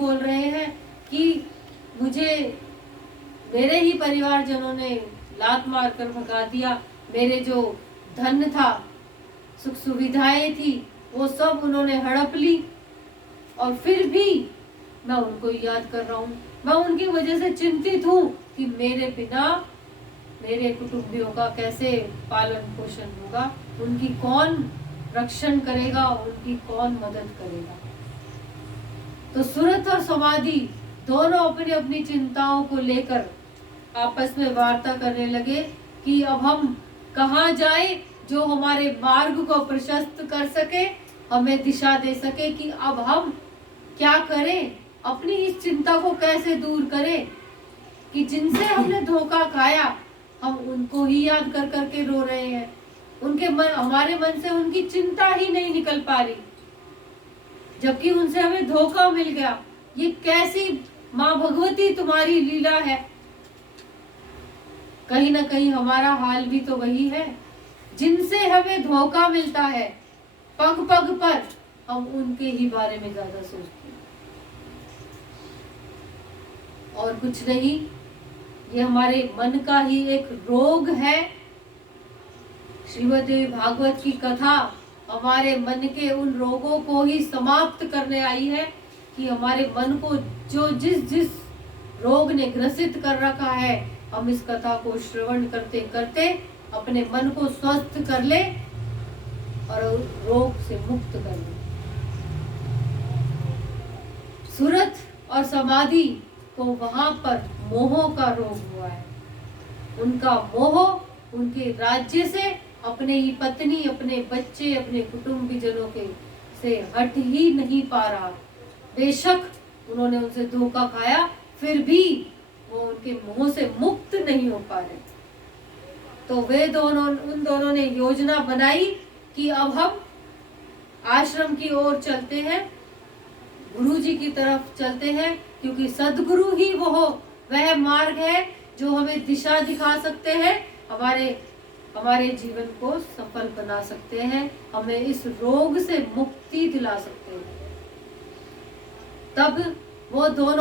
बोल रहे हैं कि मुझे मेरे ही परिवारजनों ने लात मार कर भगा दिया, मेरे जो धन था, सुख सुविधाएं थी, वो सब उन्होंने हड़प ली, और फिर भी मैं उनको याद कर रहा हूँ। मैं उनकी वजह से चिंतित हूँ कि मेरे बिना मेरे कुटुंबियों का कैसे पालन पोषण होगा, उनकी कौन रक्षण करेगा, उनकी कौन मदद करेगा। तो सूरत और समाधि दोनों अपनी अपनी चिंताओं को लेकर आपस में वार्ता करने लगे कि अब हम कहाँ जाए जो हमारे मार्ग को प्रशस्त कर सके, हमें दिशा दे सके कि अब हम क्या करें, अपनी इस चिंता को कैसे दूर करें कि जिनसे हमने धोखा खाया हम उनको ही याद कर करके रो रहे हैं, उनके मन, हमारे मन से उनकी चिंता ही नहीं निकल पा रही, जबकि उनसे हमें धोखा मिल गया। ये कैसी माँ भगवती तुम्हारी लीला है। कहीं ना कहीं हमारा हाल भी तो वही है, जिनसे हमें धोखा मिलता है पग पग पर हम उनके ही बारे में ज्यादा सोचते हैं और कुछ नहीं। ये हमारे मन का ही एक रोग है। श्रीमद्देवी भागवत की कथा हमारे मन के उन रोगों को ही समाप्त करने आई है कि हमारे मन को जो जिस जिस रोग ने ग्रसित कर रखा है, हम इस कथा को श्रवण करते करते अपने मन को स्वस्थ कर ले और रोग से मुक्त कर ले। सूरत और समाधि को वहां पर मोह का रोग हुआ है। उनका मोह उनके राज्य से, अपने ही पत्नी, अपने बच्चे, अपने कुटुंबीजनों के से हट ही नहीं पा रहा। बेशक उन्होंने उनसे धोखा खाया, फिर भी वो उनके मोह से मुक्त नहीं हो पा रहे। तो वे दोनों, उन दोनों ने योजना बनाई कि अब हम आश्रम की ओर चलते हैं, गुरु जी की तरफ चलते हैं, क्योंकि सद्गुरु ही वह मार्ग है जो हमें दिशा दिखा सकते हैं, हमारे जीवन को सफल बना सकते हैं, हमें इस रोग से मुक्ति दिला सकते हैं। तब वो दोनों